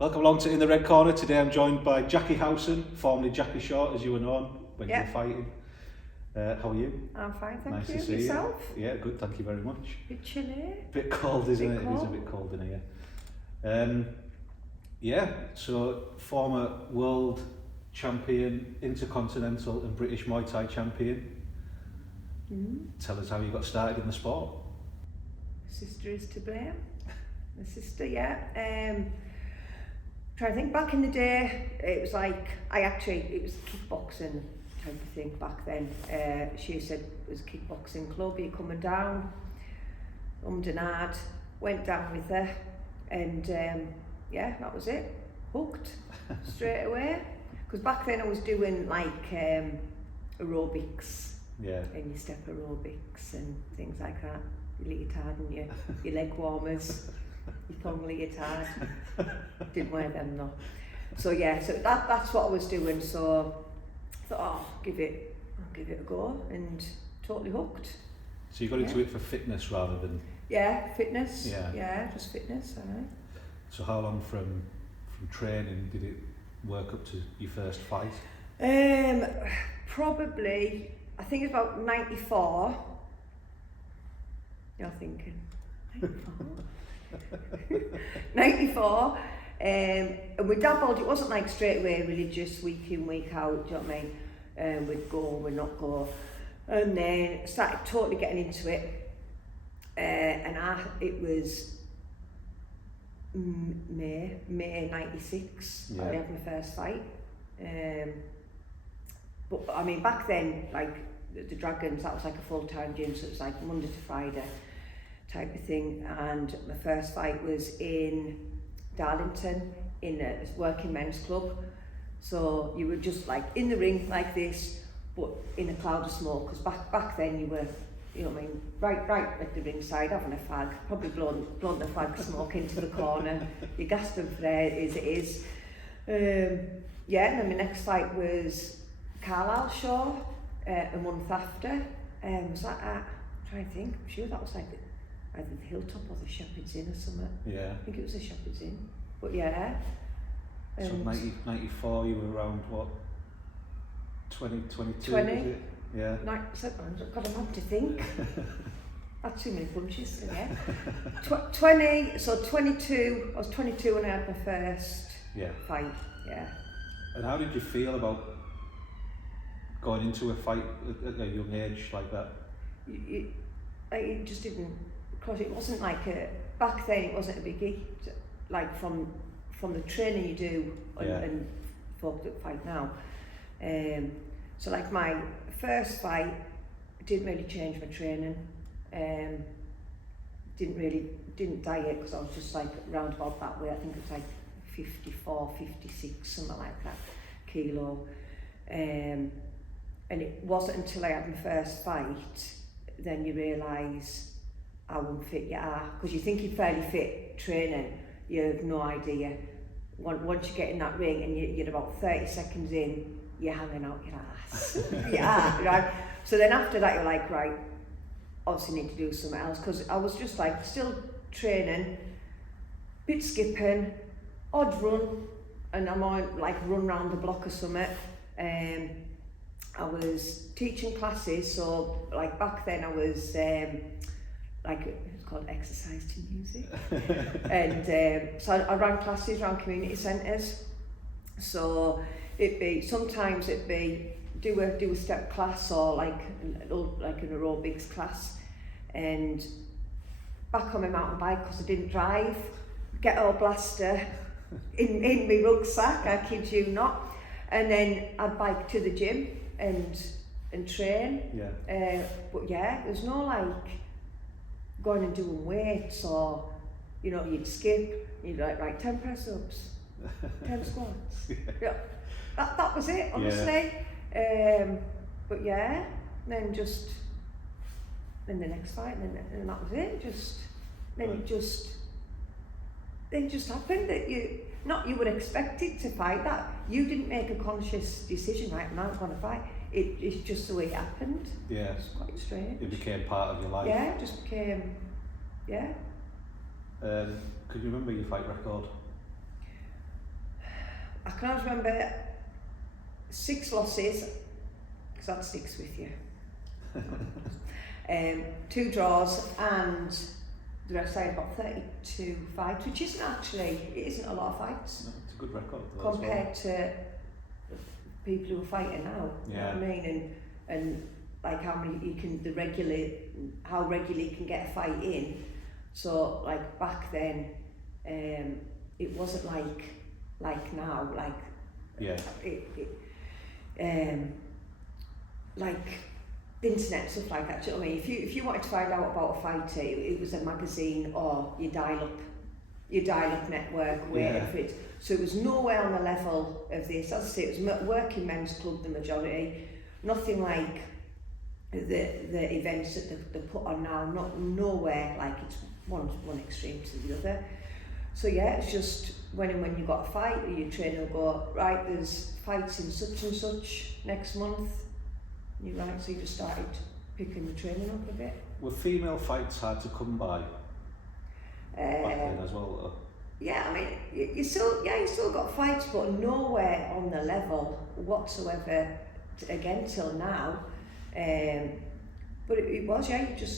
Welcome along to In the Red Corner. Today I'm joined by Jac Howson, formerly Jackie Short, as you were known when you were fighting. How are you? I'm fine, thank Nice you. to see Yourself? you. Yeah, good, thank you very much. Bit chilly. Bit cold, isn't it? Cold. It is a bit cold in here. So former world champion, Intercontinental and British Muay Thai champion. Tell us how you got started in the sport. My sister is to blame. My sister, trying to think, back in the day, it was like, it was kickboxing type of thing back then. She said it was a kickboxing club, you're coming down, and hard, went down with her, and that was it, hooked straight away. Because back then I was doing like aerobics, and your step aerobics and things like that, your leotard and your leg warmers. You thong leotard, didn't wear them though. So that's what I was doing. So I thought, I'll give it a go, and totally hooked. So you got into it for fitness rather than... Fitness. Yeah, just fitness. So how long from training did it work up to your first fight? Probably, I think it's about 94. You're thinking, 94? 94, and we dabbled. It wasn't like straight away religious, week in, week out, do you know what I mean? We'd go, we'd not go, and then started totally getting into it, it was May 96, I had my first fight, but I mean back then, like the Dragons, that was like a full-time gym, so it was like Monday to Friday type of thing, and my first fight was in Darlington in a working men's club. So you were just like in the ring like this, but in a cloud of smoke, because back then you were, you know what I mean, right at the ringside having a fag, probably blown the fag smoke into the corner. You gasped them for there as it is. And then my next fight was Carlisle Shaw, a month after. Was that at, I'm trying to think, I'm sure that was like either the Hilltop or the Shepherd's Inn or something. Yeah. I think it was the Shepherd's Inn. But yeah. So 94, you were around what? 22, 20. was it? Yeah. I've got a month to think. That's too many punches, yeah. 20, so 22, I was 22 when I had my first fight, yeah. And how did you feel about going into a fight at a young age like that? It just didn't, because it wasn't like back then it wasn't a biggie, like from the training you do and folk that fight now. So like my first fight, didn't really change my training, didn't diet, because I was just like round about that way. I think it was like 54, 56, something like that, kilo. And it wasn't until I had my first fight, then you realise how unfit you are, because you think you're fairly fit training, you have no idea. Once you get in that ring and you're about 30 seconds in, you're hanging out your ass. Right? So then after that you're like, right, obviously need to do something else, because I was just like still training, bit skipping, odd run, and I'm on like run round the block or something. I was teaching classes, so like back then I was it's called exercise to music, and so I ran classes around community centres. So sometimes it'd be do a step class, or like an aerobics class, and back on my mountain bike, because I didn't drive, get all blaster in my rucksack, I kid you not, and then I'd bike to the gym and train. But there's no like going and doing weights, or you'd skip, you'd like 10 press ups, 10 squats. That was it, honestly. But then the next fight, and that was it. It just happened that you would expect it to fight that. You didn't make a conscious decision, right, I'm not going to fight. It's just the way it happened. Yeah. It's quite strange. It became part of your life. Yeah, it just became, Could you remember your fight record? I can always remember 6 losses, because that sticks with you. 2 draws, and the rest I had about 32 fights, which isn't actually, it isn't a lot of fights. No, it's a good record though, compared to people who are fighting now. You know what I mean? And like how many you can, how regularly you can get a fight in. So like back then, it wasn't like now, like like the internet, stuff like that. Do you know what I mean? If you wanted to find out about a fighter, it was a magazine or your dial-up network waiting for it. So it was nowhere on the level of this. As I say, it was working men's club, the majority. Nothing like the events that they put on now. Nowhere like it's one extreme to the other. So yeah, it's just when you got a fight, or your trainer will go, right, there's fights in such and such next month. You're right, so you just started picking the training up a bit. Were female fights hard to come by back then as well? Or? Yeah, I mean, you still got fights, but nowhere on the level whatsoever again till now. But it was,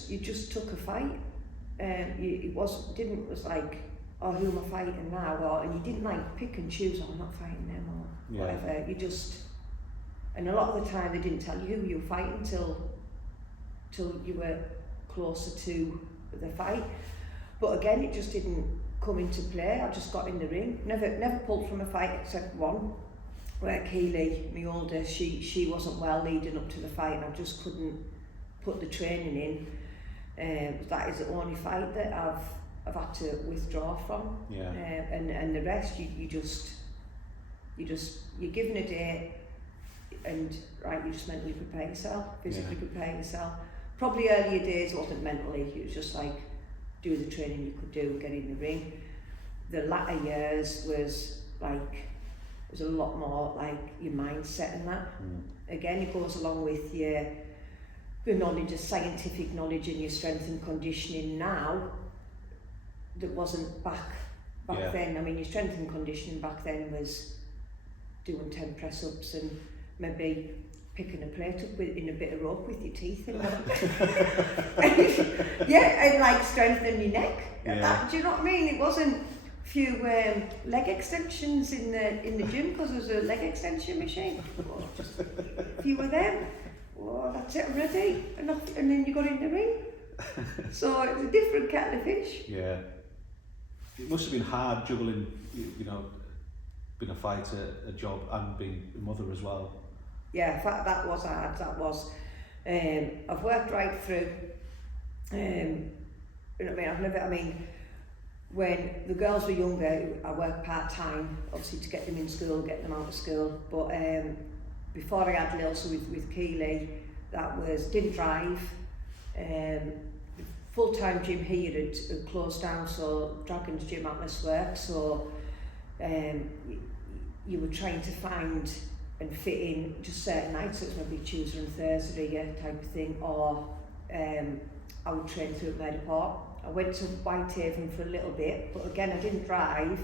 you just took a fight. It was like, oh, who am I fighting now? And you didn't like pick and choose, oh, I'm not fighting them or whatever. You just, and a lot of the time they didn't tell you who you were fighting till you were closer to the fight. But again, it just didn't come into play. I just got in the ring. Never pulled from a fight except one, where Keely, my older, she wasn't well leading up to the fight, and I just couldn't put the training in. That is the only fight that I've had to withdraw from. And the rest, you're given a date, and right, you just mentally prepare yourself, physically prepare yourself. Probably earlier days it wasn't mentally, it was just like do the training you could do, get in the ring. The latter years was a lot more like your mindset and that. Again, it goes along with the knowledge, the scientific knowledge and your strength and conditioning now that wasn't back then. I mean, your strength and conditioning back then was doing 10 press-ups and maybe picking a plate up in a bit of rope with your teeth in and like strengthening your neck. That, do you know what I mean? It wasn't a few leg extensions in the gym because there was a leg extension machine. Just a few of them. Oh, that's it, I'm ready. And then you got in the ring. So it was a different kettle of fish. Yeah. It must have been hard juggling, being a fighter, a job, and being a mother as well. Yeah, in fact, that was hard. That was. I've worked right through. You know what I mean? When the girls were younger, I worked part-time, obviously to get them in school, get them out of school. But before I had Lil, so with Keely, didn't drive. Full-time gym here had closed down, so Dragon's Gym Atlas worked. So you were trying to find and fit in just certain nights, so it was maybe Tuesday and Thursday type of thing, or I would train through at Meadow Park. I went to Whitehaven for a little bit, but again I didn't drive,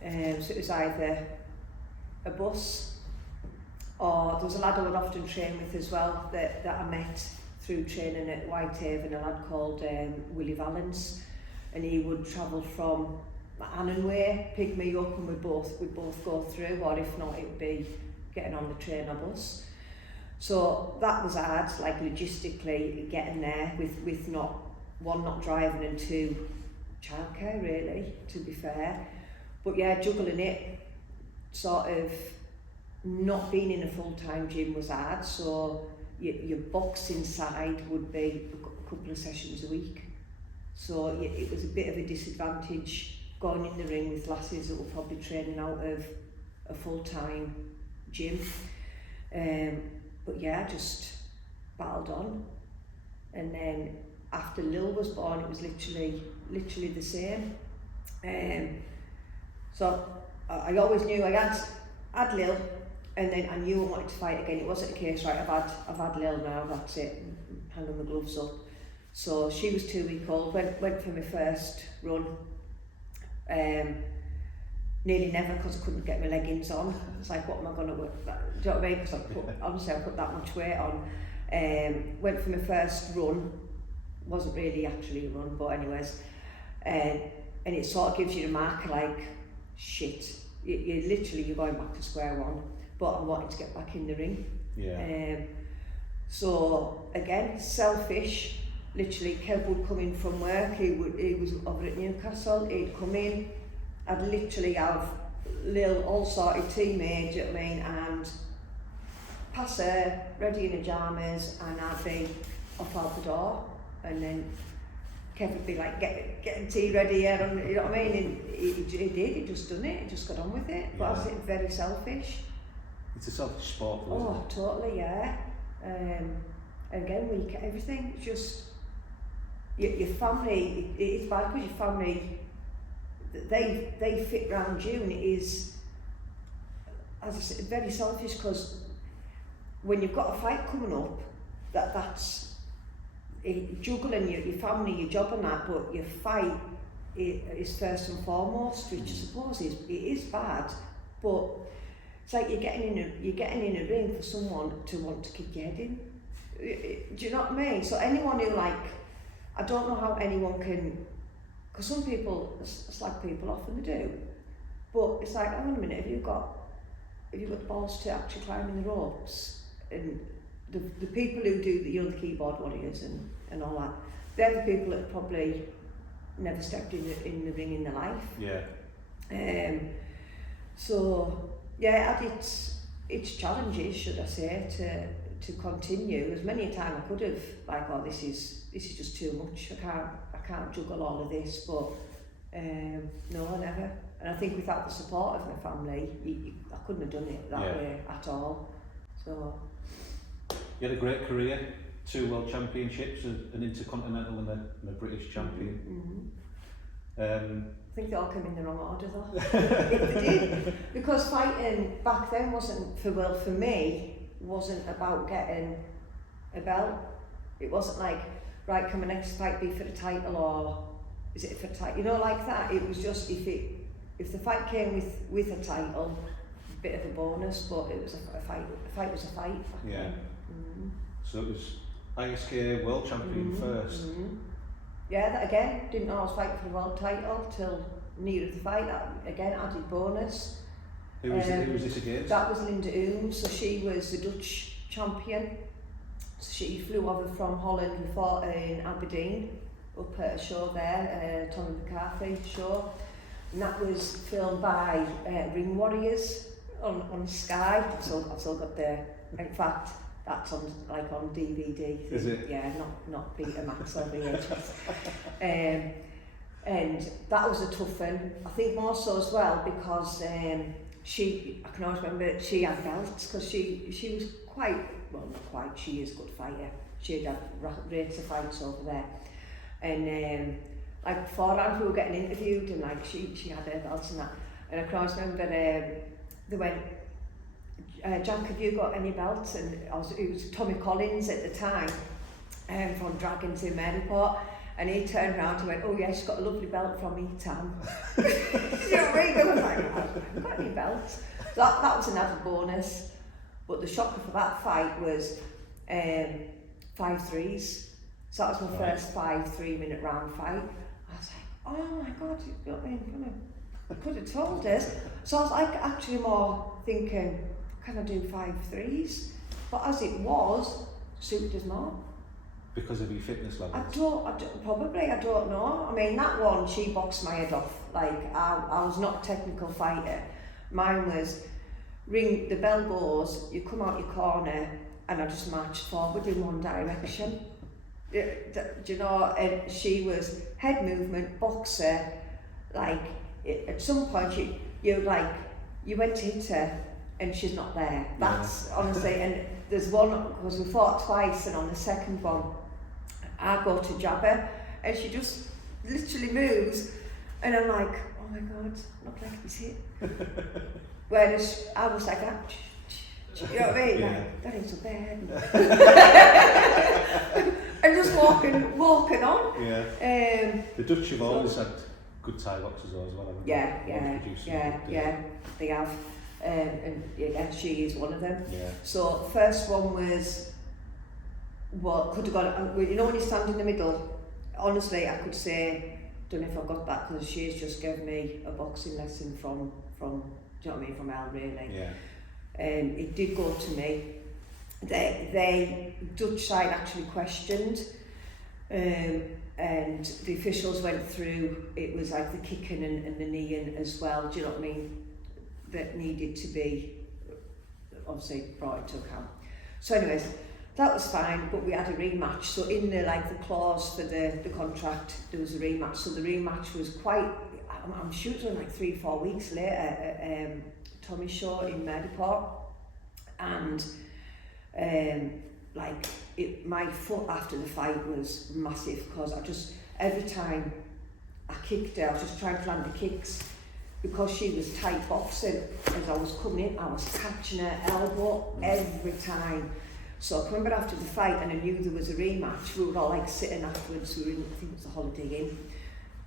so it was either a bus, or there was a lad I would often train with as well that I met through training at Whitehaven, a lad called Willie Valence, and he would travel from Annan Way, pick me up, and we'd both go through, or if not it would be getting on the train or bus. So that was hard, like logistically getting there with not driving and 2 childcare really, to be fair. But yeah, juggling it, sort of not being in a full-time gym was hard, so your boxing side would be a couple of sessions a week. So it was a bit of a disadvantage going in the ring with lasses that were probably training out of a full-time gym. But yeah, I just battled on. And then after Lil was born, it was literally the same. So I always knew I had Lil, and then I knew I wanted to fight again. It wasn't a case, right, I've had Lil now, that's it, hanging the gloves up. So she was 2 weeks old, went for my first run. nearly never, because I couldn't get my leggings on. It's like, what am I going to work? Do you know what I mean? Because honestly, I put that much weight on. Went for my first run, wasn't really actually a run, but anyways, and it sort of gives you the marker like, shit, you literally, you're going back to square one, but I wanted to get back in the ring. Yeah. So again, selfish. Literally, Kev would come in from work, he was over at Newcastle, he'd come in, I'd literally have little all sorted tea made, do you know what I mean, and pass her, ready in pyjamas, and I'd be off out the door, and then Kev would be like, getting tea ready, and you know what I mean, and he just done it, he just got on with it, but I was very selfish. It's a selfish sport, though, oh, isn't it? Totally, yeah. Again, we everything, it's just, your family, it's bad because your family, they fit round you, and it is, as I said, very selfish, because when you've got a fight coming up, that's juggling your family, your job and that, but your fight is first and foremost, which I suppose it is bad, but it's like you're getting in a ring for someone to want to kick your head in. Do you know what I mean? So anyone who I don't know how anyone can, because some people slag people off, and they do, but it's like, hang on a minute, have you got the balls to actually climb in the ropes? And the people who do the keyboard warriors and all that, they're the people that probably never stepped in the ring in their life. Yeah. So yeah, it's challenges, should I say, to continue. As many a time I could have, like, oh, this is just too much. I can't juggle all of this, but no, never. And I think without the support of my family, I couldn't have done it that way at all. So you had a great career, 2 world championships, an Intercontinental and a British champion. Mm-hmm. I think they all came in the wrong order though. They did, because fighting back then wasn't for me, wasn't about getting a belt. It wasn't like, right, can my next fight be for the title, or is it for the title? You know, like that. It was just, if the fight came with a title, a bit of a bonus, but it was a fight. A fight was a fight. Yeah. Mm-hmm. So it was ISK world champion first. Mm-hmm. Yeah, that again, didn't know I was fighting for the world title till near the fight. Again, added bonus. Who was this against? That was Linda Ooms, so she was the Dutch champion. So she flew over from Holland and fought in Aberdeen, up at a show there, Tommy McCarthy show. And that was filmed by Ring Warriors on Sky. I've still got the, in fact, that's on DVD. Is it? Yeah, not Betamax or VHS. And that was a tough one. I think more so as well because I can always remember she had belts, because she was quite, well, not quite, she is a good fighter. She'd had rates of fights over there. And like beforehand we were getting interviewed, and like she had her belts and that. And I can always remember they went, Jack, have you got any belts? And it was Tommy Collins at the time, from Dragons in Maryport, and he turned around and went, oh yeah, she's got a lovely belt from Etam. You know what I mean? I was like, I haven't got any belts. So that was an added bonus. But the shocker for that fight was 5-3s. So that was my first 5 3-minute round fight. I was like, oh my God, you know what I mean? I could have told us. So I was like actually more thinking, can I do 5-3s? But as it was, suited us more. Because of your fitness levels? I don't know. I mean, that one, she boxed my head off. Like, I was not a technical fighter. Mine was, ring, the bell goes, you come out your corner, and I just marched forward in one direction. Do you know? And she was head movement, boxer. Like, at some point, you went to hit her, and she's not there. That's honestly, and there's one, because we fought twice, and on the second one, I go to jab her, and she just literally moves, and I'm like, oh my God, not like this hit. Whereas I was like, you know what I mean? Yeah. Like, that ain't so bad. And just walking on. Yeah. The Dutch have always had good Thai boxers as well, haven't Yeah, they? yeah, they have. And yeah, she is one of them. Yeah. So first one was what could have gone. You know when you stand in the middle, honestly, I could say, don't know if I got that because she's just given me a boxing lesson from do you know what I mean, from Elle really. Yeah. It did go to me. They Dutch side actually questioned, and the officials went through. It was like the kicking and the kneeing as well. Do you know what I mean? That needed to be obviously brought into account. So anyways, that was fine, but we had a rematch. So in the clause for the contract, there was a rematch. So the rematch was quite, I'm sure it was like 3-4 weeks later at Tommy's show in Mediport. And my foot after the fight was massive because every time I kicked her, I was just trying to land the kicks. Because she was tight boxing, as I was coming in, I was catching her elbow every time. So I remember after the fight, and I knew there was a rematch, we were all like sitting afterwards, we were in, I think it was the Holiday Inn,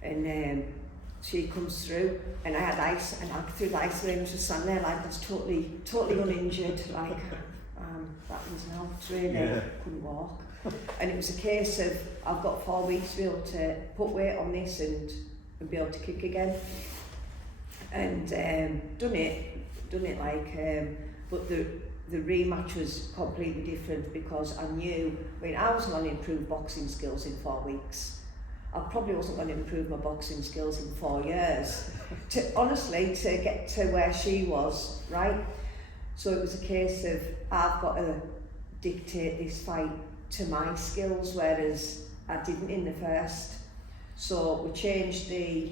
and she comes through, and I had ice, and I threw the ice cream, just standing there like I was totally uninjured, like that was now, really, couldn't walk. And it was a case of, I've got 4 weeks to be able to put weight on this and be able to kick again. And done it but the rematch was completely different because I knew, I wasn't going to improve boxing skills in 4 weeks. I probably wasn't going to improve my boxing skills in 4 years. Honestly, to get to where she was, right? So it was a case of, I've got to dictate this fight to my skills, whereas I didn't in the first. So we changed the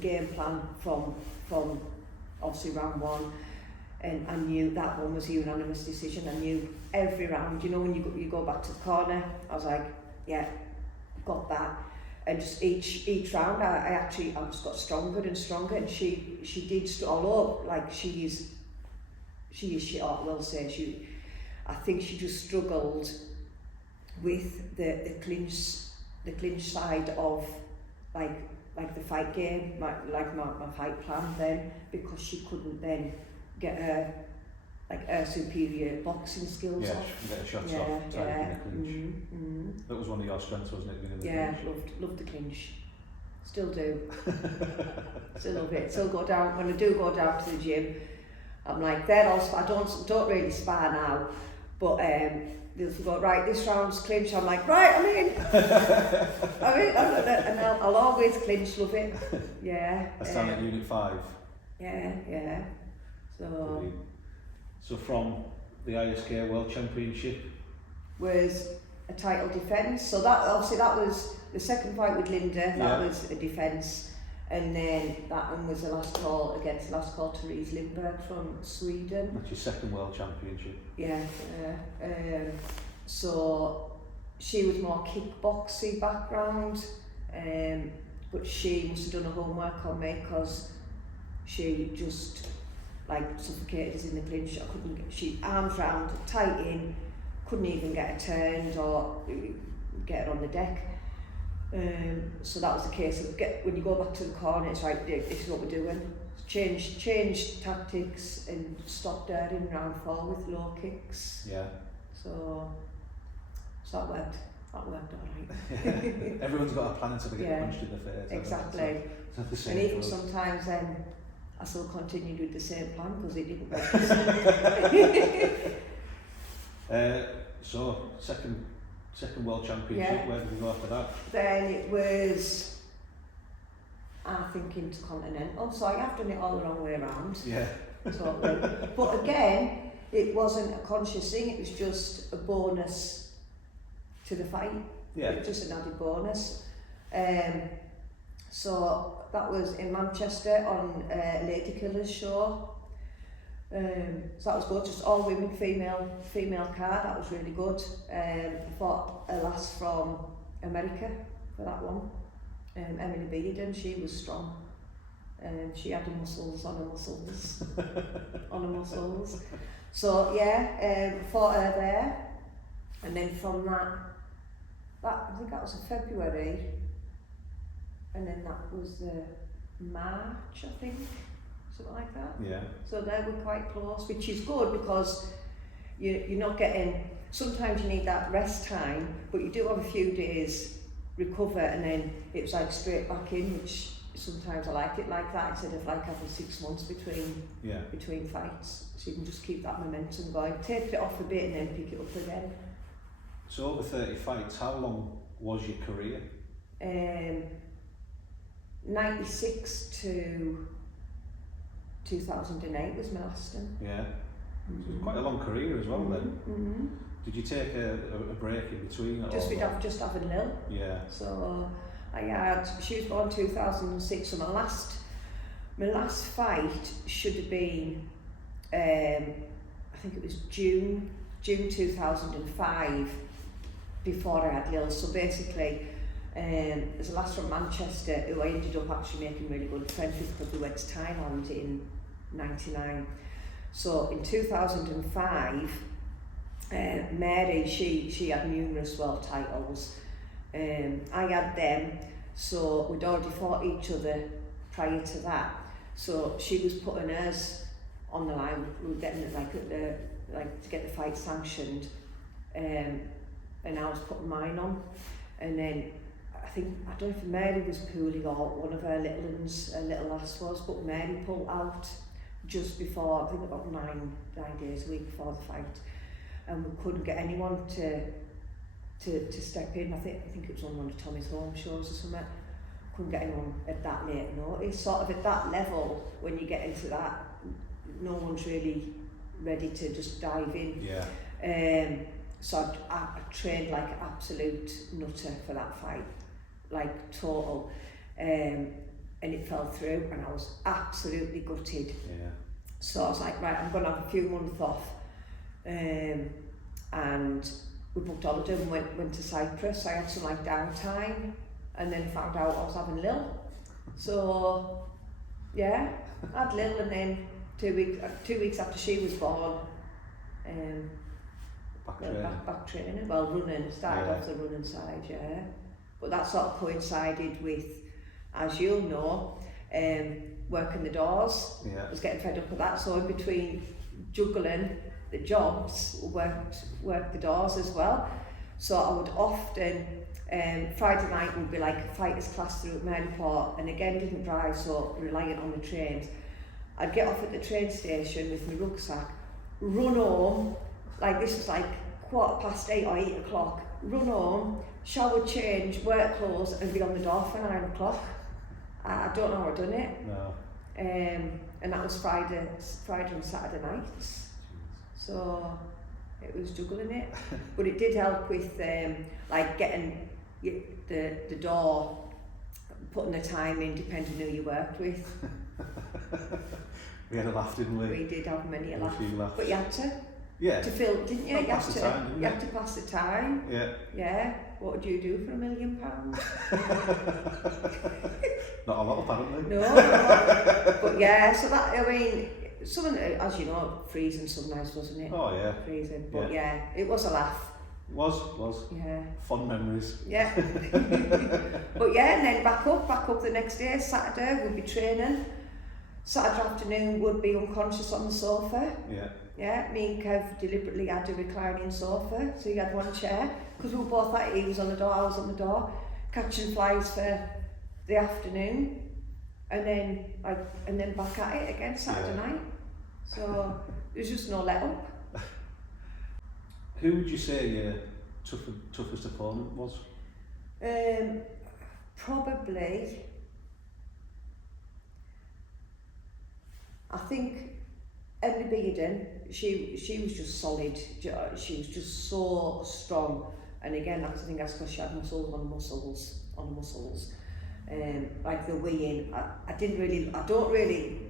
game plan from obviously round 1, and I knew that one was a unanimous decision. I knew every round, you know, when you go back to the corner, I was like, yeah, got that. And just each round I just got stronger and stronger, and she did, although like she is shit, I will say, I think she just struggled with the clinch side of like the fight game, my fight plan then, because she couldn't then get her superior boxing skills off. Get her shots off, in the clinch. That was one of your strengths, wasn't it? Yeah, loved the clinch. Still do. Still love it. Still go down, when I do go down to the gym, I'm like, I don't really spar now, but they'll go, right, this round's clinch. I'm like, right, I'm in. And I'll always clinch, love it. Yeah. That's down at Unit 5. Yeah. So from the ISK World Championship was a title defence. So that was the second fight with Linda. That was a defence, and then that one was the last call against Therese Lindberg from Sweden. That's your second World Championship. Yeah. So she was more kickboxing background, but she must have done her homework on me because she just suffocated us in the clinch. She arms round, tight in, couldn't even get her turned or get her on the deck. So that was the case of when you go back to the corner, it's right, this is what we're doing. Change tactics and stopped her in round 4 with low kicks. Yeah. So that worked all right. Everyone's got a plan until they get punched in the face. Exactly. So and even sometimes then I still continued with the same plan because it didn't work. So second World Championship, where did we go after that? Then it was, I think, Intercontinental. So I have done it all the wrong way around. Yeah. Totally. But again, it wasn't a conscious thing, it was just a bonus to the fight. Yeah. It was just an added bonus. So that was in Manchester on Lady Killer's show. So that was good, just all women, female card, that was really good. I fought a lass from America for that one, Emily Beeden. She was strong. She had the muscles on her muscles. On her muscles. So yeah, fought her there. And then from that I think that was in February. and then that was March, I think, something like that. Yeah. So they were quite close, which is good because you're not getting, sometimes you need that rest time, but you do have a few days recover, and then it was like straight back in, which sometimes I liked it like that, instead of like having 6 months between fights. So you can just keep that momentum going, take it off a bit and then pick it up again. So over 30 fights, how long was your career? 96 to 2008 was my last one. Yeah. So it was quite a long career as well then. Did you take a break in between? Just having Lil. Yeah. So she was born 2006, so my last fight should have been, I think it was June 2005, before I had Lil. So basically, there's a lass from Manchester who I ended up actually making really good friends with because we went to Thailand in '99. So in 2005, Mary, she had numerous world titles. I had them, so we'd already fought each other prior to that. So she was putting hers on the line. We were getting it like to get the fight sanctioned, and I was putting mine on. And then I don't know if Mary was pooling or one of her little ones, her little lass was, but Mary pulled out just before, I think about nine days a week before the fight, and we couldn't get anyone to step in. I think it was on one of Tommy's home shows or something. Couldn't get anyone at that late notice. Sort of at that level, when you get into that, no one's really ready to just dive in. Yeah. So I trained like an absolute nutter for that fight, like total, and it fell through, and I was absolutely gutted. Yeah. So I was like, right, I'm going to have a few months off, and we booked holiday and went to Cyprus. I had some like downtime, and then found out I was having Lil. So yeah, I had Lil, and then 2 weeks after she was born, back training, well running, started off the running side, yeah. But that sort of coincided with, as you'll know, working the doors. Yeah. I was getting fed up with that, so in between juggling the jobs, worked the doors as well. So I would often, Friday night would be like a fighters class through at Maryport, and again didn't drive, so reliant on the trains. I'd get off at the train station with my rucksack, run home, like this was like 8:15 or 8 o'clock, run home, shower, change, work clothes, and be on the door for 9 o'clock. I don't know how I'd done it. No. And that was Friday and Saturday nights. So it was juggling it. But it did help with like getting the door, putting the time in, depending who you worked with. We had a laugh, didn't we? We did have many a laugh. few laughs. But you had to. Yeah. To fill, didn't you? You had Pass the time, didn't you had to pass the time. Yeah. Yeah. What would you do for £1 million? Not a lot, apparently. No. But yeah, so that, I mean, something, as you know, freezing sometimes, wasn't it? Oh yeah. Freezing. But yeah, it was a laugh. Was. Yeah. Fun memories. Yeah. But yeah, and then back up the next day, Saturday, we'd be training. Saturday afternoon, would be unconscious on the sofa. Yeah. Yeah, me and Kev deliberately had a reclining sofa, so you had one chair, because we were both at it. He was on the door, I was on the door, catching flies for the afternoon, and then back at it again Saturday night. So there was just no let up. Who would you say your toughest opponent was? Probably, I think Emily Bearden. She was just solid. She was just so strong. And again, I think that's because she had muscles on muscles. Like the weigh-in, I don't really,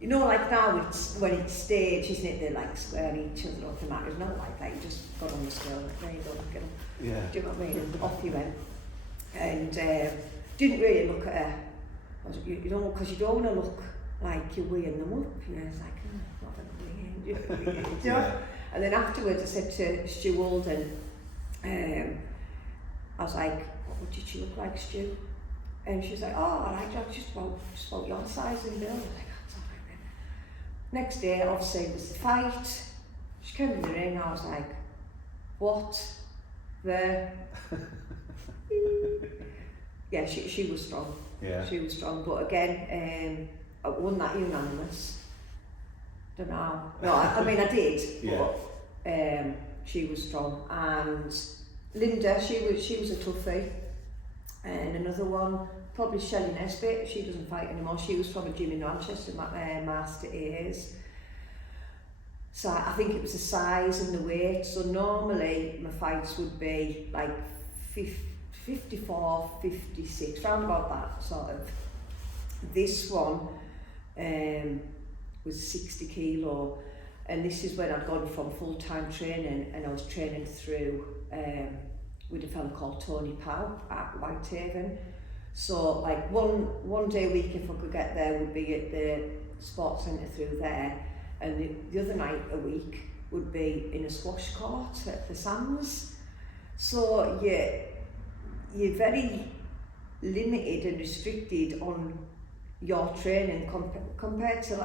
you know, like now when it's staged, isn't it? They like square each other up and that. It's not like that. You just got on the scale. There you go. Get them. Yeah. Do you know what I mean? And off you went. And didn't really look at her. You know, because you don't want to look like you're weighing them up. You know, it's like, not that weighing. You know? Yeah. And then afterwards, I said to Stu Walden, I was like, what did she look like, Stu? And she was like, oh, all right, Jack, just about your size and build. I was like, that's all right then. Next day, obviously, it was the fight. She came in the ring, I was like, what? The... Yeah, she was strong. Yeah. She was strong, but again, I won that unanimous. Don't know. No, I mean I did, Yeah. but she was strong. And Linda, she was a toughie. And another one, probably Shelley Nesbitt. She doesn't fight anymore. She was from a gym in Manchester, Master A's. So I think it was the size and the weight. So normally my fights would be like 54, 56, round about that sort of. This one was 60 kilo, and this is when I'd gone from full-time training, and I was training through with a fellow called Tony Powell at Whitehaven. So like one day a week, if I could get there, would be at the sports centre through there, and the other night a week would be in a squash court at the Sands. So you're very limited and restricted on your training compared to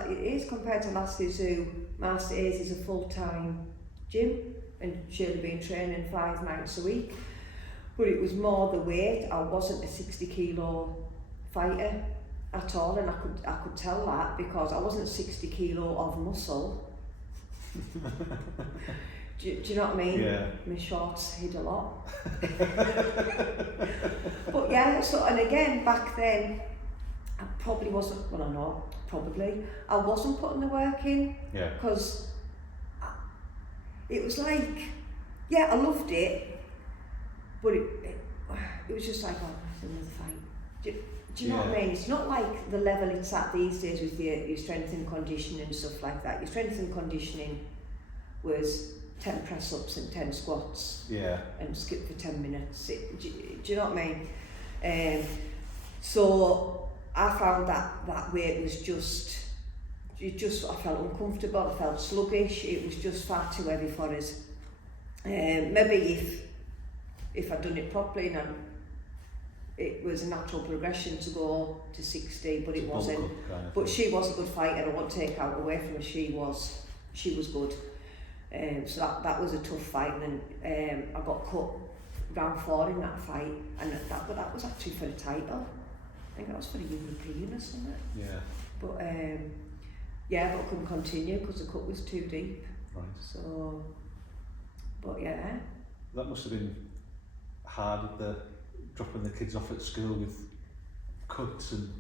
Lasses who Master A's is a full-time gym and she'll be training 5 nights a week. But it was more the weight. I wasn't a 60 kilo fighter at all, and I could tell that because I wasn't 60 kilo of muscle. Do you know what I mean? Yeah. My shorts hid a lot. But yeah, so, and again, back then, I probably wasn't, well, I know, probably, I wasn't putting the work in. Yeah. Because it was like, yeah, I loved it, but it was just like, oh, that's another fight. Do you know what I mean? It's not like the level it's at these days with your strength and conditioning and stuff like that. Your strength and conditioning was 10 press-ups and 10 squats. Yeah. And skip for 10 minutes. Do you know what I mean? So I found that weight was I felt uncomfortable, I felt sluggish, it was just far too heavy for us. Maybe if I'd done it properly and it was a natural progression to go to 60, but it wasn't. But she was a good fighter, I won't take out away from her, she was good. So that was a tough fight, and I got cut round 4 in that fight, and that was actually for the title. I think that was for the European or something. Yeah. But but I couldn't continue because the cut was too deep. Right. So, but yeah. That must have been hard with dropping the kids off at school with cuts and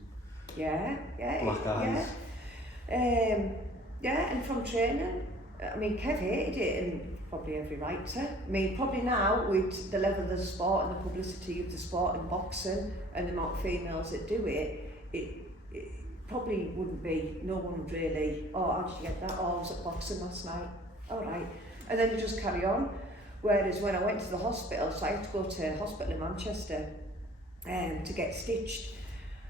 black eyes. Yeah, and from training, I mean, Kev hated it, and probably every right to. I mean, probably now with the level of the sport and the publicity of the sport and boxing and the amount of females that do it, it probably wouldn't be, no one would really, oh, how did you get that? Oh, I was at boxing last night. All right. And then you just carry on. Whereas when I went to the hospital, so I had to go to a hospital in Manchester to get stitched.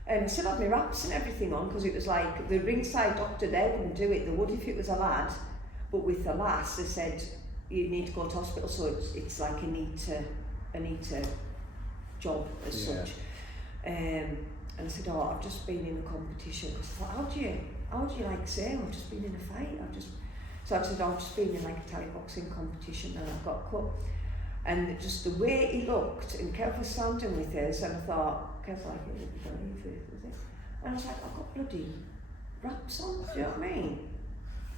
And I still had my wraps and everything on because it was like the ringside doctor there wouldn't do it. They would if it was a lad. But with the lass, they said you need to go to hospital, so it's like a need to job as such. And I said, oh, I've just been in a competition. I thought, how do you like say, I've just been in a fight? So I said, I've just been in like a Thai boxing competition and I've got cut. And just the way he looked, and Kev was standing with us, and I thought, Kev's like, was it? And I was like, I've got bloody wraps on, do you know what I mean?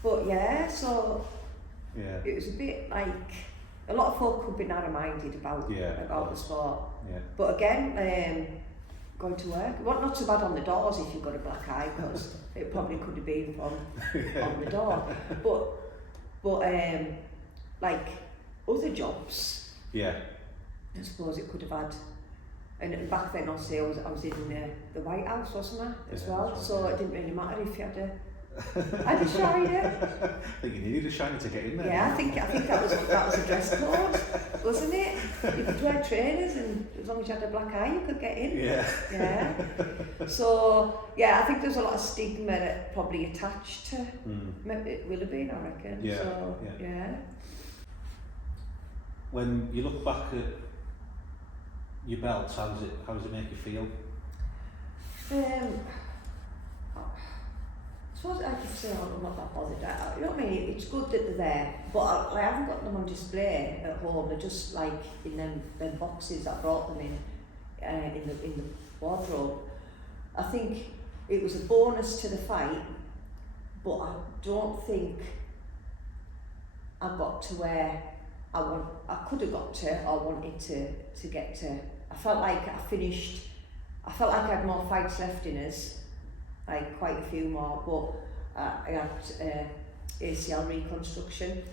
But yeah, so it was a bit like, a lot of folk could be narrow-minded about the sport. Yeah. But again, going to work, well, not so bad on the doors if you've got a black eye, because it probably could have been on the door. But like other jobs, I suppose it could have had. And back then, obviously, I was in the White House, wasn't I, as well? So it didn't really matter if you had a shiner. I think you needed a shiner to get in there. Yeah, I think that was a dress code, wasn't it? You could wear trainers, and as long as you had a black eye, you could get in. Yeah. So I think there's a lot of stigma that probably attached to it. Will have been, I reckon. Yeah. So, When you look back at your belts, how does it make you feel? I suppose I could say I'm not that bothered. You know what I mean? It's good that they're there, but I haven't got them on display at home. They're just like in them boxes I brought them in the wardrobe. I think it was a bonus to the fight, but I don't think I got to where I could have got to or wanted to get to. I felt like I had more fights left in us, like quite a few more, but I had ACL reconstruction.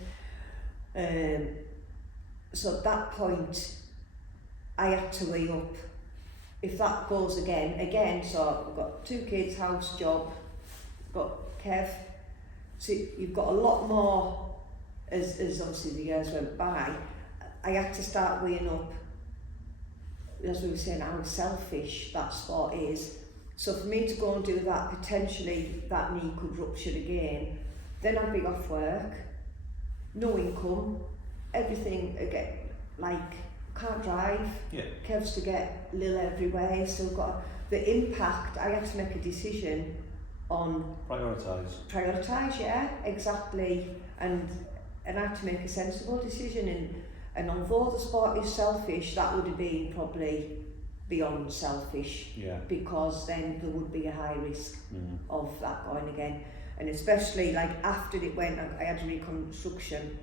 So at that point, I had to weigh up. If that goes again, so I've got 2 kids, house, job, got Kev. So you've got a lot more, as obviously the years went by. I had to start weighing up, as we were saying, how selfish that sport is. So for me to go and do that, potentially that knee could rupture again, then I'd be off work, no income, everything again, like can't drive, Kev's to get Lil everywhere, still got the impact. I had to make a decision on prioritise, yeah, exactly, and I had to make a sensible decision, and although the sport is selfish, that would have been probably beyond selfish, because then there would be a high risk of that going again, and especially like after it went, I had a reconstruction.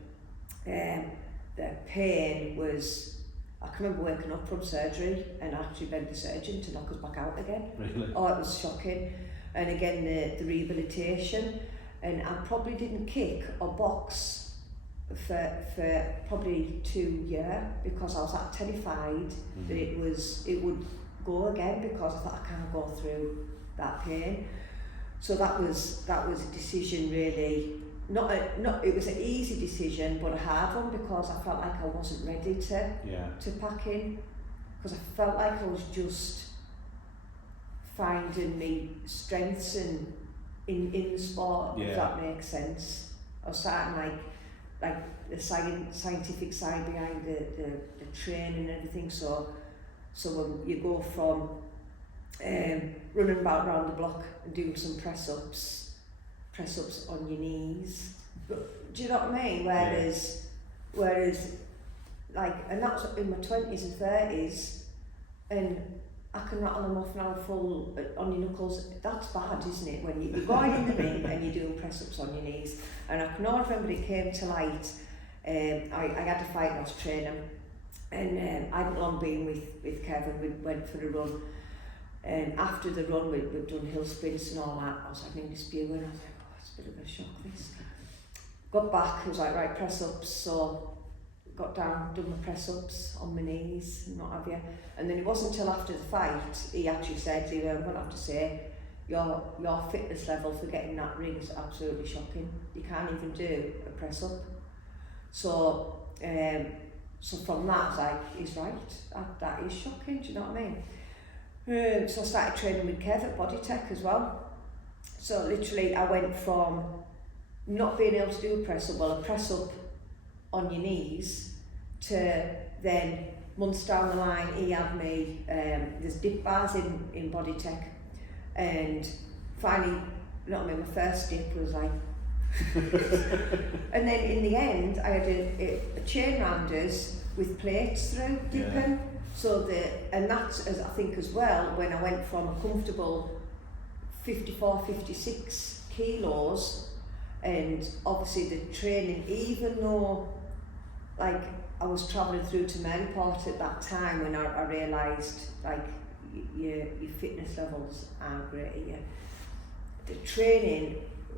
The pain was, I can remember waking up from surgery and actually begged the surgeon to knock us back out again. Really? Oh, it was shocking. And again the rehabilitation, and I probably didn't kick or box for probably 2 years, because I was that terrified that it would go again, because I thought I can't go through that pain. So that was a decision really, not it was an easy decision but a hard one, because I felt like I wasn't ready to pack in, because I felt like I was just finding me strengths in the sport, if that makes sense. I was starting like the scientific side behind the training and everything, so when you go from running about around the block and doing some press ups on your knees, but do you know what I mean? Whereas like, and that's in my 20s and 30s, and I can rattle them off now full on your knuckles. That's bad, isn't it? When you're going in the ring and you're doing press-ups on your knees. And I can always remember it came to light. I had a fight, I was training, and I hadn't long been with Kevin. We went for a run, and after the run we'd done hill sprints and all that. I was like nearly spewing. I was like, oh, it's a bit of a shock this. Got back, I was like, right, press-ups. So got down, done my press-ups on my knees and what have you. And then it wasn't until after the fight he actually said, I'm going to have to say, your fitness level for getting that ring is absolutely shocking. You can't even do a press-up. So from that, I was like, he's right, that is shocking, do you know what I mean? So I started training with Kev at Bodytech as well. So literally I went from not being able to do a press-up on your knees, to then months down the line he had me, there's dip bars in Bodytech, and finally, you know what I mean, my first dip was like and then in the end I had a chain round us with plates through dipping, and that's, as I think as well, when I went from a comfortable 54, 56 kilos, and obviously the training, even though like I was travelling through to Maryport at that time, when I realised like your fitness levels aren't great here. The training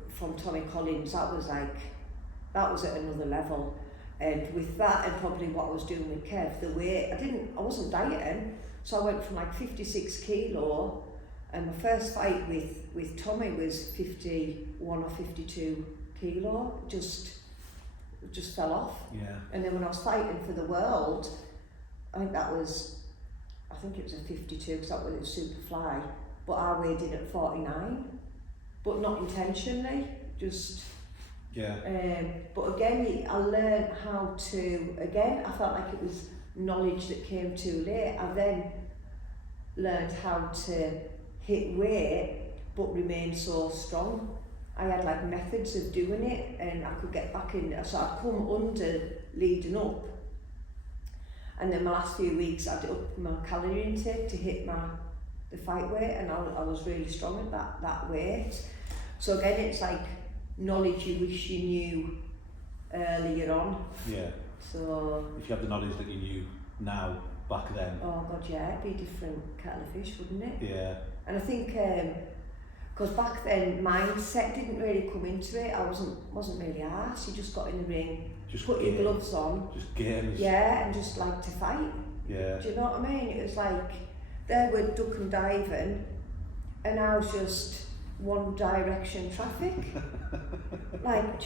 from Tommy Collins, that was at another level. And with that, and probably what I was doing with Kev, the weight, I wasn't dieting, so I went from like 56 kilo, and my first fight with Tommy was 51 or 52 kilo, just fell off. Yeah. And then when I was fighting for the world, I think it was a 52, because that was a super fly, but I weighed in at 49, but not intentionally, just. Yeah. But again, I learned how to, I felt like it was knowledge that came too late. I then learned how to hit weight but remain so strong. I had like methods of doing it, and I could get back in, so I'd come under leading up, and then my last few weeks I'd up my calorie intake to hit the fight weight, and I was really strong at that weight. So again, it's like knowledge you wish you knew earlier on. Yeah. So if you have the knowledge that you knew now back then. Oh god, yeah, it'd be a different kettle of fish, wouldn't it? Yeah. And I think because back then mindset didn't really come into it. I wasn't really arsed. You just got in the ring, just put your gloves on, just games. Yeah, and just like to fight. Yeah. Do you know what I mean? It was like they were duck and diving, and I was just one direction traffic. Like,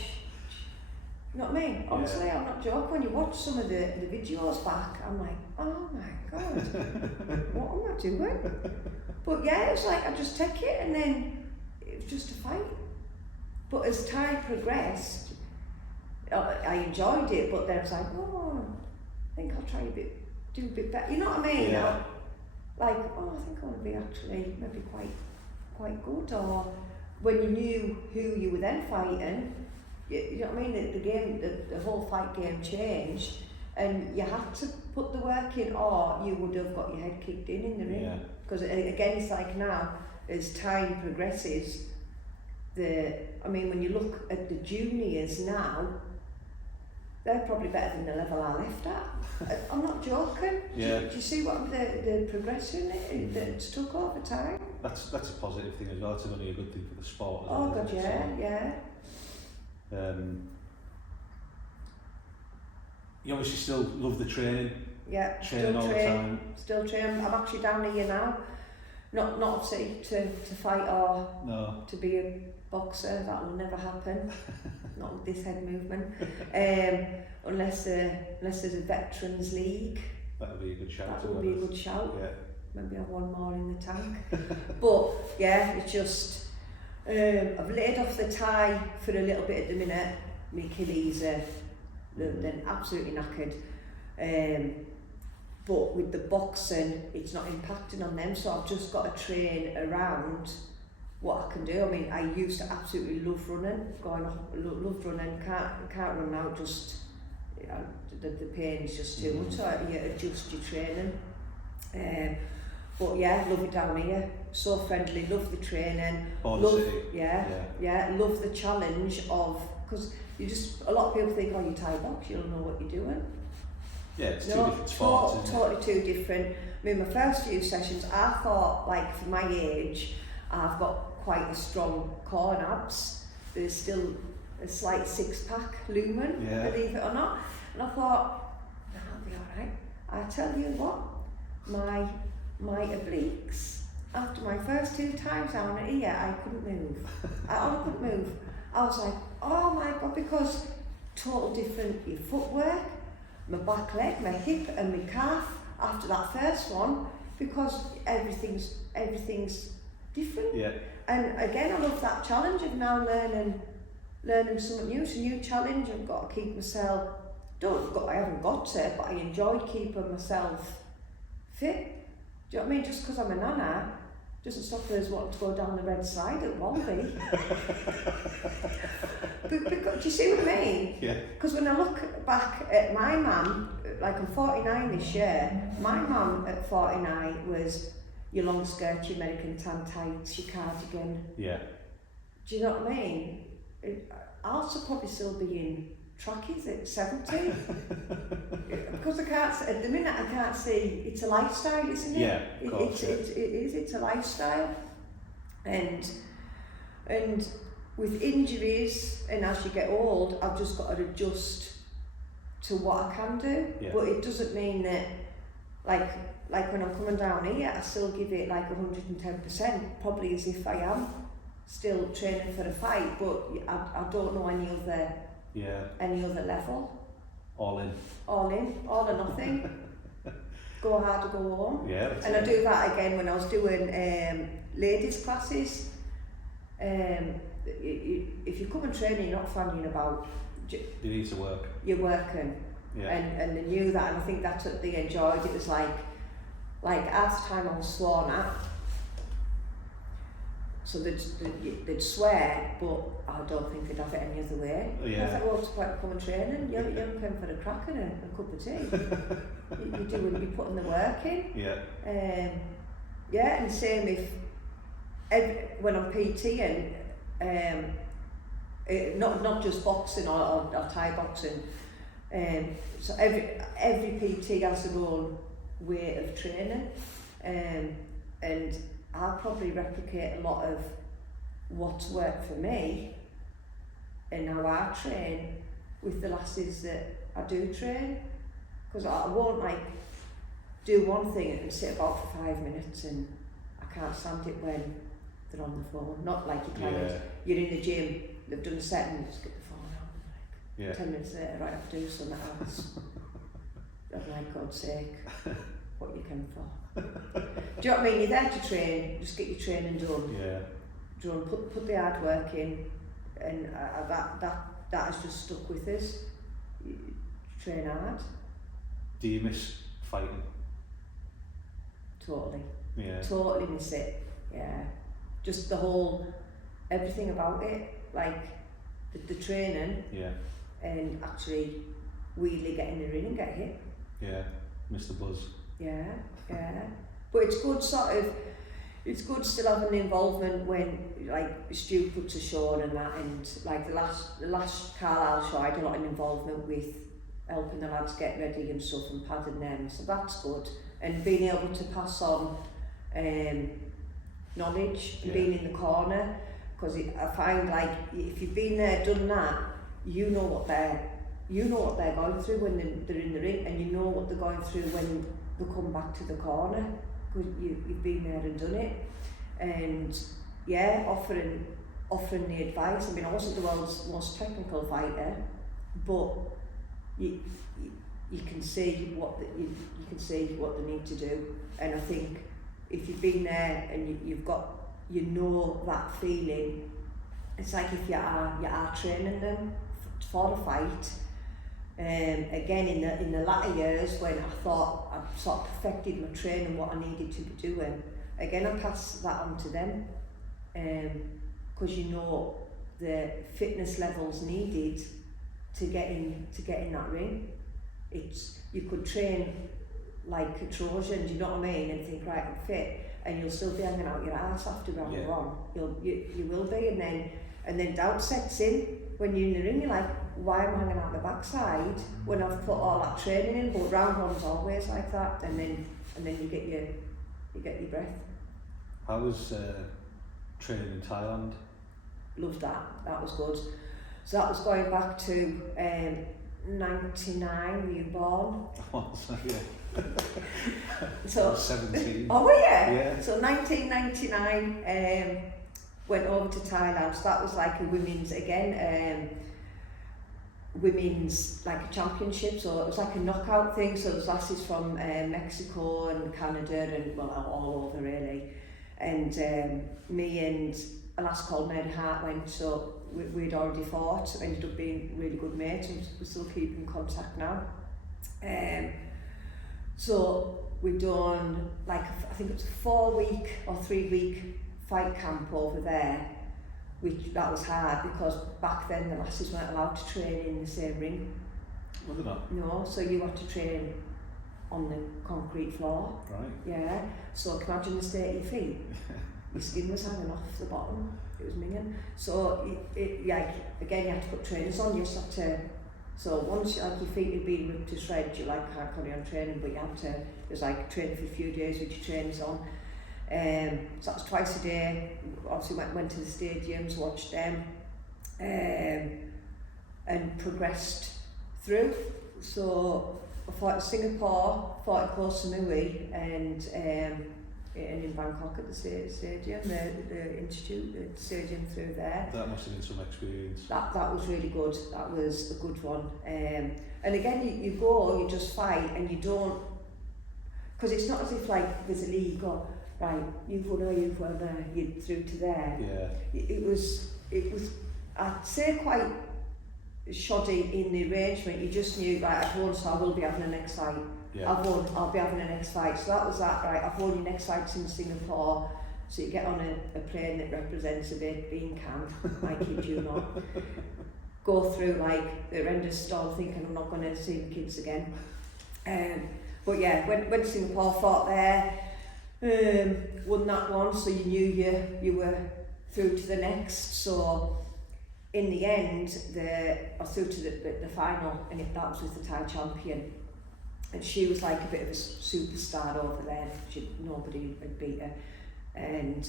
you know what I mean? Honestly, I'm not joking. When you watch some of the videos back, I'm like, oh my god, what am I doing? But yeah, it was like I just take it, and then it was just a fight. But as time progressed, I enjoyed it. But then I was like, oh, I think I'll try do a bit better. You know what I mean? Yeah. Like, oh, I think I want to be actually maybe quite good. Or when you knew who you were then fighting. You know what I mean? The game, the whole fight game changed, and you had to put the work in, or you would have got your head kicked in the ring. Because again, it's like now, as time progresses, when you look at the juniors now, they're probably better than the level I left at. I'm not joking. Yeah. Do you see what the progression that's took over time? That's a positive thing as well. It's only a good thing for the sport. Oh god, yeah. You obviously still love the training. Yeah, training all the time. Still train. I'm actually down here now. Not obviously to fight or to be a boxer. That will never happen. Not with this head movement. Unless there's a veterans league. That would be a good shout. That would be a good shout. Yeah. Maybe have one more in the tank. But yeah, it's just. I've laid off the Thai for a little bit at the minute. My Achilles are they're absolutely knackered. But with the boxing, it's not impacting on them, so I've just got to train around what I can do. I mean, I used to absolutely love running, loved running, can't run now, just the pain is just too much, so you adjust your training. But yeah, love it down here. So friendly, love the training. Love the challenge of, because a lot of people think, oh, you Thai box, you don't know what you're doing. Yeah, it's two different sports. Totally two different. I mean, my first few sessions, I thought, like, for my age, I've got quite a strong core and abs. There's still a slight six-pack looming, believe it or not. And I thought, no, I'll be all right. I tell you what, my obliques, after my first 2 times down here, I couldn't move. I couldn't move. I was like, oh my god, because total different your footwork, my back leg, my hip and my calf after that first one, because everything's different. Yeah. And again, I love that challenge of now learning something new. It's a new challenge. I've got to keep myself, I haven't got to, but I enjoy keeping myself fit. Do you know what I mean? Just because I'm a nana doesn't stop us wanting to go down the red side at Walby. but do you see what I mean? Yeah. Because when I look back at my mum, like I'm 49 this year, my mum at 49 was your long skirt, your American tan tights, your cardigan. Yeah. Do you know what I mean? I'll probably still be in trackies at 70. Because at the minute I can't see, it's a lifestyle, isn't it? Yeah, of course, it's a lifestyle. And with injuries, and as you get old, I've just got to adjust to what I can do. Yeah. But it doesn't mean that, like when I'm coming down here, I still give it like 110%, probably as if I am still training for a fight, but I don't know any other level. All in, all or nothing. Go hard or go home. Yeah. And I do that again when I was doing ladies classes. If you come and train, you're not fanning about. You need to work. You're working. Yeah. And they knew that, and I think that's what they enjoyed. It was like half the time I was sworn at. So they'd swear, but I don't think they'd have it any other way. Yeah. I thought, well, to come and training, you're paying for a crack and a cup of tea. you're putting the work in. Yeah. Yeah, and same if when I'm PTing, not just boxing or Thai boxing. So every PT has their own way of training, and I'll probably replicate a lot of what's worked for me and how I train with the lasses that I do train, because I won't like do one thing and sit about for 5 minutes, and I can't stand it when they're on the phone. Not like your clients, you're in the gym, they've done a set and you just get the phone out and like 10 minutes later, right, I have to do something else. I'm like, God's sake, what you come for? Do you know what I mean? You're there to train, just get your training done. Yeah. Put the hard work in, and that has just stuck with us. You train hard. Do you miss fighting? Totally. Yeah. Totally miss it. Yeah. Just the whole, everything about it, like the training. Yeah. And actually really get in the ring and get hit. Yeah. Miss the buzz. Yeah. But it's good it's good still having the involvement when like Stu puts a show on and that, and like the last Carlisle show I had a lot of involvement with helping the lads get ready and stuff and padding them, so that's good, and being able to pass on knowledge and being in the corner, because I find like if you've been there, done that, you know what they're going through when they're in the ring, and you know what they're going through when they come back to the corner, because you've been there and done it. And yeah, offering the advice. I mean, I wasn't the world's most technical fighter, but you can see what you can see what they need to do. And I think if you've been there and you know that feeling, it's like if you are training them for the fight. Again, in the latter years when I thought I'd sort of perfected my training, what I needed to be doing, again I pass that on to them, because you know the fitness levels needed to get in that ring. You could train like a Trojan, do you know what I mean, and think, right, I'm fit, and you'll still be hanging out your ass after round one. You will be, and then doubt sets in when you're in the ring. You're like, why am I hanging out the backside when I've put all that training in? But round one's always like that, and then you get your breath. How was training in Thailand? Loved that. That was good. So that was going back to 99. Were you born? Yeah. So I was 17. Oh, were you? Yeah. So 1999, went over to Thailand. So that was like a women's like a championship. So it was like a knockout thing. So there was lasses from Mexico and Canada and well all over really. And me and a lass called Mary Hart went. So we'd already fought. Ended up being really good mates, and we still keep in contact now. So we'd done like I think it was a 4-week or 3-week fight camp over there, which that was hard because back then the lasses weren't allowed to train in the same ring. Were they not? No, so you had to train on the concrete floor. Right. Yeah. So can you imagine the state of your feet? Your skin was hanging off the bottom. It was minging. So again you had to put trainers on. You just had to. So once like your feet had been ripped to shreds, you like can't carry on training, but you had to. It was like training for a few days with your trainers on. So that was twice a day. Obviously went to the stadiums, watched them, and progressed through. So I fought in Singapore, fought in Koh Samui, and in Bangkok at the stadium, the institute, the stadium through there. That must have been some experience. That was really good. That was a good one. And again, you go, you just fight, and you don't, because it's not as if like there's a league or right, you've won there, you're through to there. Yeah. It was I'd say quite shoddy in the arrangement. You just knew, right, I've won, so I will be having a next fight. Yeah. I've won, I'll be having a next fight. So that was that, right, I've won your next fights in Singapore, So you get on a plane that represents a baked bean can, I kid you not, go through like the horrendous storm thinking I'm not going to see the kids again. But yeah, went to Singapore, fought there, won that one, so you knew you were through to the next. So in the end, I was through to the final, and that was with the Thai champion. And she was like a bit of a superstar over there. Nobody had beat her. And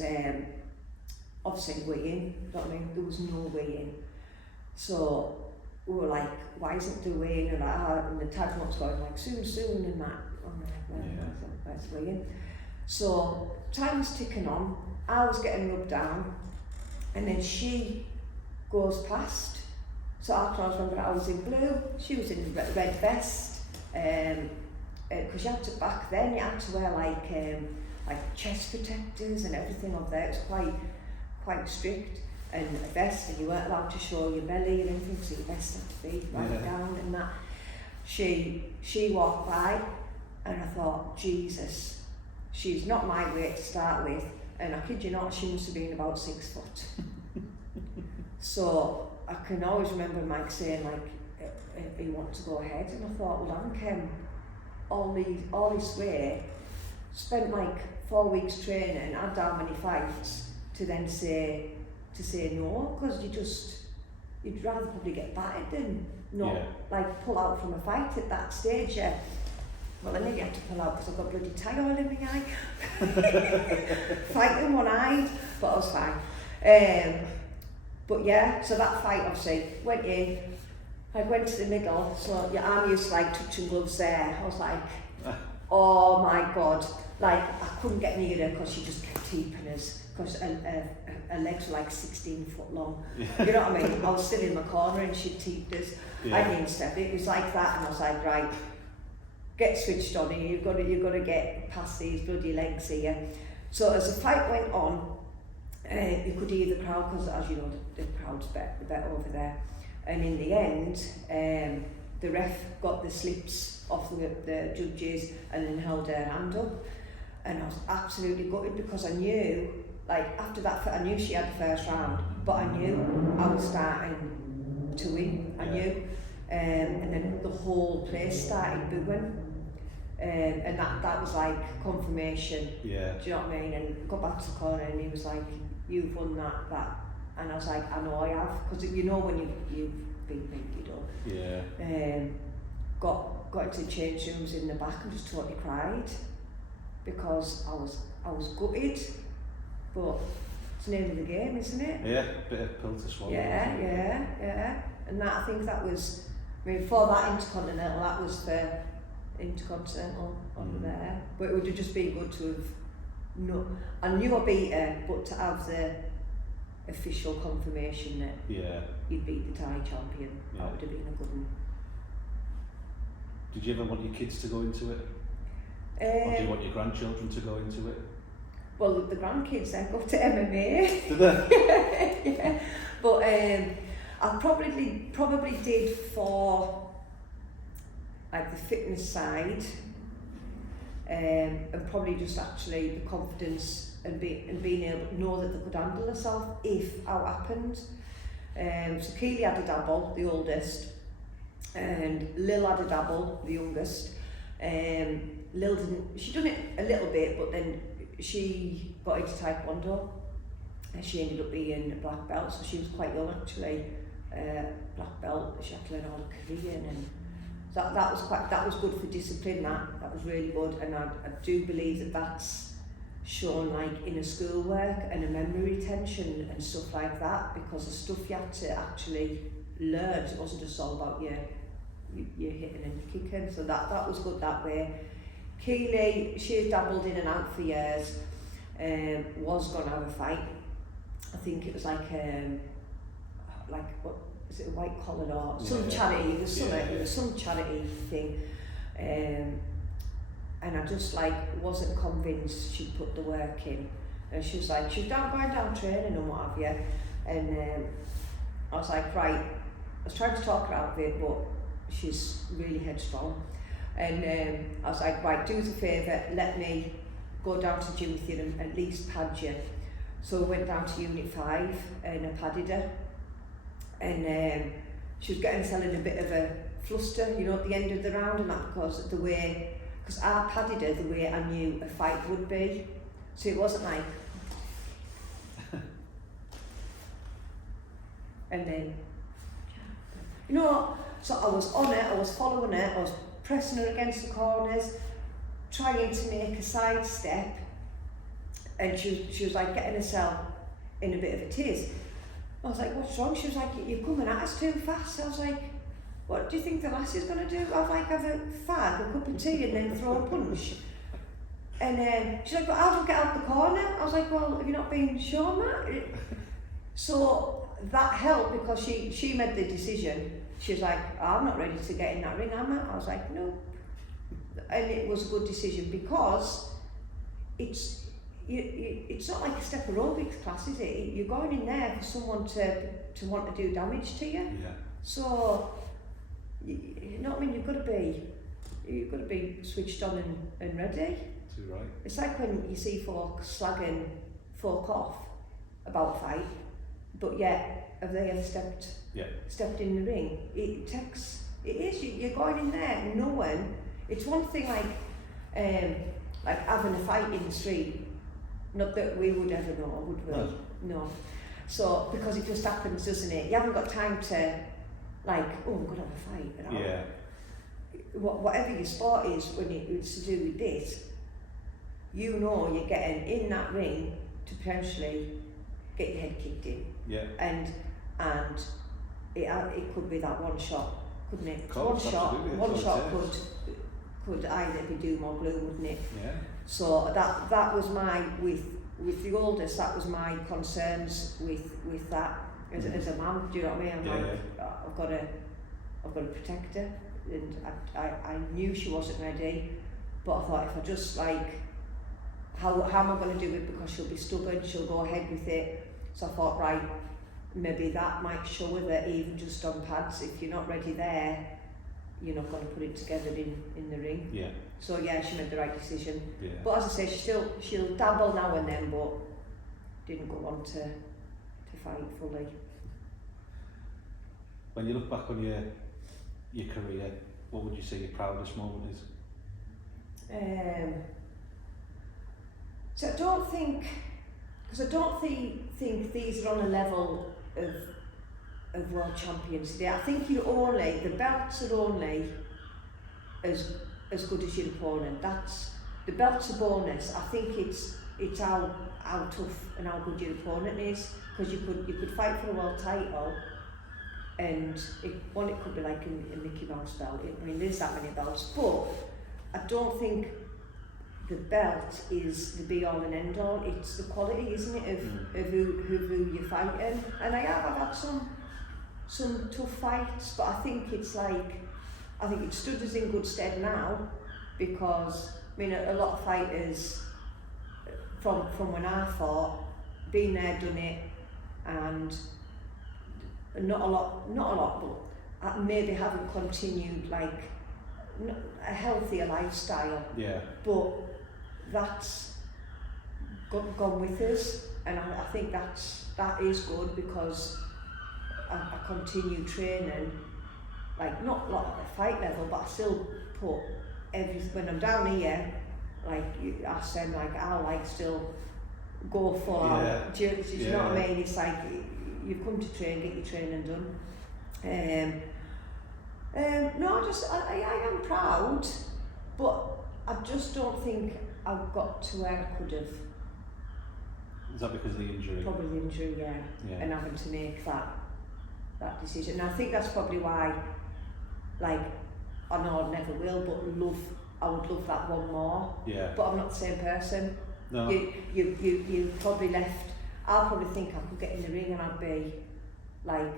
obviously weigh-in, you know what I mean? There was no weigh-in. So we were like, why isn't there weigh-in? And the tag was going like, soon, and that. I'm like, where's the weigh-in? So time was ticking on. I was getting rubbed down. And then she goes past. So after I remember I was in blue, she was in a red vest. Because you had to, back then you had to wear like chest protectors and everything up there. It was quite strict, and a vest, and you weren't allowed to show your belly or anything, so your vest had to be right down and that. She walked by, and I thought, Jesus, she's not my weight to start with, and I kid you not, she must have been about 6 foot. So I can always remember Mike saying like, he wanted to go ahead, and I thought, well, I'm all this way, spent like 4 weeks training, had how many fights to then say no, because you'd rather probably get battered than not like pull out from a fight at that stage. Yeah. Well, I nearly had to pull out because I've got bloody Thai oil in my eye. Fighting one-eyed, but I was fine. But yeah, so that fight obviously went in. I went to the middle, so your arm used to like touching gloves there. I was like, oh my God. Like, I couldn't get near her because she just kept keeping us, because her legs were like 16 foot long. You know what I mean? I was still in my corner and she teeped us. I didn't step. It was like that, and I was like, right, get switched on here. You've got to get past these bloody legs here. So as the fight went on, you could hear the crowd, because as you know, the crowd's better over there. And in the end, the ref got the slips off the judges and then held her hand up. And I was absolutely gutted, because I knew, like after that, I knew she had the first round, but I knew I was starting to win. I knew. And then the whole place started booing. And that was like confirmation. Yeah. Do you know what I mean? And got back to the corner, and he was like, "You've won that." And I was like, I know I have, because you know when you've been beat, you know. Yeah. Got into the change rooms in the back and just totally cried, because I was gutted, but it's the name of the game, isn't it? Yeah, bit of pill to swallow. Yeah. And I think that was, I mean, before that Intercontinental, that was the Intercontinental on there. But it would have just been good to have, I knew I beat her, but to have the official confirmation that you beat the Thai champion, that would have been a good one. Did you ever want your kids to go into it? Or do you want your grandchildren to go into it? Well, the grandkids then go to MMA. Did they? Yeah. But I probably did for like the fitness side, and probably just actually the confidence and being able to know that they could handle themselves if how it happened. So Keely had a dabble, the oldest, and Lil had a dabble, the youngest. Lil she done it a little bit, but then she got into Taekwondo, and she ended up being a black belt, so she was quite young actually, black belt. She had to learn all the Korean, and that was good for discipline. That was really good, and I do believe that that's shown like in a schoolwork and a memory retention and stuff like that, because the stuff you had to actually learn, it wasn't just all about you hitting and kicking, so that was good that way. Keely, she dabbled in and out for years, was going to have a fight. I think it was like what is it, a white collar or some charity, it was some charity thing, and I just like wasn't convinced she'd put the work in, and she was like, she's going down training and what have you, and I was like, right, I was trying to talk her out of it, but she's really headstrong, and I was like, right, do us a favour, let me go down to the gym with you and at least pad you. So we went down to Unit 5 and I padded her. And she was getting herself in a bit of a fluster, you know, at the end of the round, and that because I padded her the way I knew a fight would be. So it wasn't like, and then, you know, so I was on it, I was following it, I was pressing her against the corners, trying to make a sidestep, and she was like getting herself in a bit of a tiz. I was like, what's wrong? She was like, you're coming at us too fast. I was like, what do you think the lassie's going to do? I'd like have a fag, a cup of tea and then throw a punch. And she's like, well, how do I get out the corner? I was like, well, have you not been shown that? So that helped because she made the decision. She was like, oh, I'm not ready to get in that ring, am I? I was like, no. And it was a good decision because it's not like a step aerobics class, is it? You're going in there for someone to want to do damage to you. Yeah. So, you know what I mean? You've got to be switched on and ready. Too right. It's like when you see folk slagging folk off about fight, but yet have they ever stepped in the ring? You're going in there knowing. It's one thing like having a fight in the street. Not that we would ever know, would we? No. So, because it just happens, doesn't it? You haven't got time to, like, oh, we're going to have a fight. You know? Yeah. Whatever your sport is, when it's to do with this, you know you're getting in that ring to potentially get your head kicked in. Yeah. And it could be that one shot, couldn't it? One shot could either be doom or gloom, wouldn't it? Yeah. So that was with the oldest, that was my concerns with that as a mum. Do you know what I mean? I'm like, I've got to protect her, and I knew she wasn't ready, but I thought if I just like, how am I going to do it? Because she'll be stubborn, she'll go ahead with it. So I thought, right, maybe that might show her that even just on pads, if you're not ready there, you're not going to put it together in the ring. Yeah. So yeah, she made the right decision. Yeah. But as I say, she'll dabble now and then, but didn't go on to fight fully. When you look back on your career, what would you say your proudest moment is? So I don't think these are on a level of world champions today. I think the belts are only as good as your opponent. The belt's a bonus. I think it's how tough and how good your opponent is, because you could fight for a world title, and it could be like a Mickey Mouse belt. I mean, there's that many belts, but I don't think the belt is the be all and end all. It's the quality, isn't it, of who you're fighting. And I've had some tough fights, but I think it stood us in good stead now, because I mean a lot of fighters from when I fought, been there, done it, and not a lot, but maybe haven't continued like a healthier lifestyle. Yeah. But that's gone with us, and I think that is good, because I continue training, like not like at a fight level, but I still put everything. When I'm down here, like I said, like I'll like still go full out. Do you know what I mean? It's like you've come to train, get your training done. No, I am proud, but I just don't think I've got to where I could have. Is that because of the injury? Probably the injury, yeah. And having to make that decision. And I think that's probably why, like, I know I never will, but I would love that one more. Yeah. But I'm not the same person. No. You probably left. I'll probably think I could get in the ring and I'd be like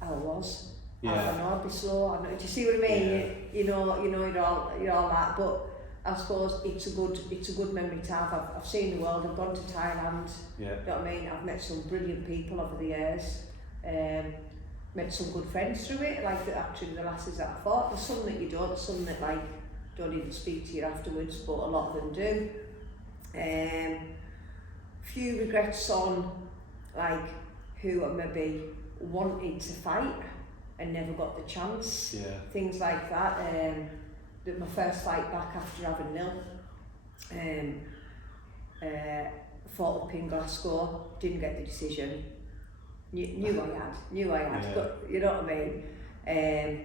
I was. Yeah. I know I'd be slow. Do you see what I mean? Yeah. You know, you're all that. But I suppose it's a good memory to have. I've seen the world. I've gone to Thailand. Yeah. You know what I mean? I've met some brilliant people over the years. Met some good friends through it. Like actually the lasses that I fought. There's some that you don't. Some that like don't even speak to you afterwards. But a lot of them do. Few regrets on like who I maybe wanted to fight and never got the chance. Yeah. Things like that. My first fight back after having nil. Fought up in Glasgow, didn't get the decision. Knew I had, Yeah. but you know what I mean.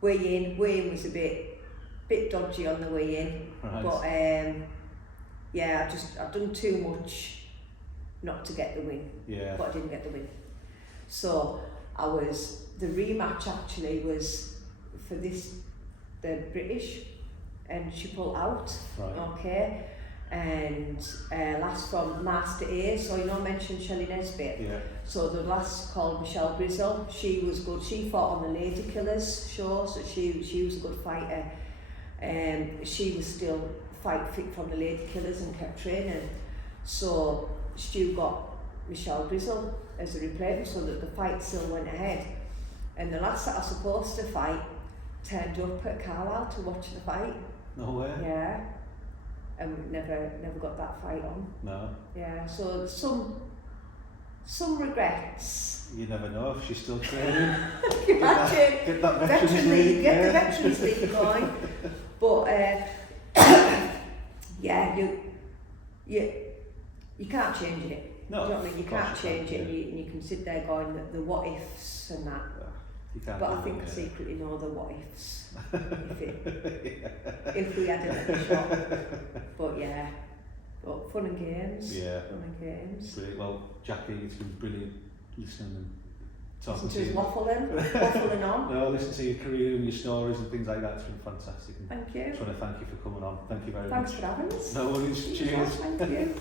Weigh-in was a bit dodgy on the weigh-in, Right. but yeah, I've done too much not to get the win, Yeah. but I didn't get the win. So the rematch actually was for the British, and she pulled out. Right. Okay. And last from Master A, so I mentioned Shelley Nesbitt. Yeah. So the last called Michelle Grizzle, she was good. She fought on the Lady Killers show, so she was a good fighter. She was still fight fit from the Lady Killers and kept training. So Stu got Michelle Grizzle as a replacement, so that the fight still went ahead. And the last that I was supposed to fight turned up at Carlisle to watch the fight. No way. Yeah. And we never got that fight on. No. Yeah, so some regrets. You never know if she's still training. Imagine Get that Veteran League, get the yeah. Veterans League going. But yeah, you can't change it. No. Do you know what I mean? You of course can't change it, yeah. and you can sit there going the what ifs and that. You can't But do I think I it, secretly know the what ifs. If we had another shot. But yeah, but fun and games. Yeah. Fun and games. Great. Well, Jackie, it's been brilliant listening and talking Listen to to you. us waffling on. No, listen to your career and your stories and things like that. It's been fantastic. And Thank I you. just want to thank you for coming on. Thank you very Thanks much. for having us. No worries. Cheers. Thank you.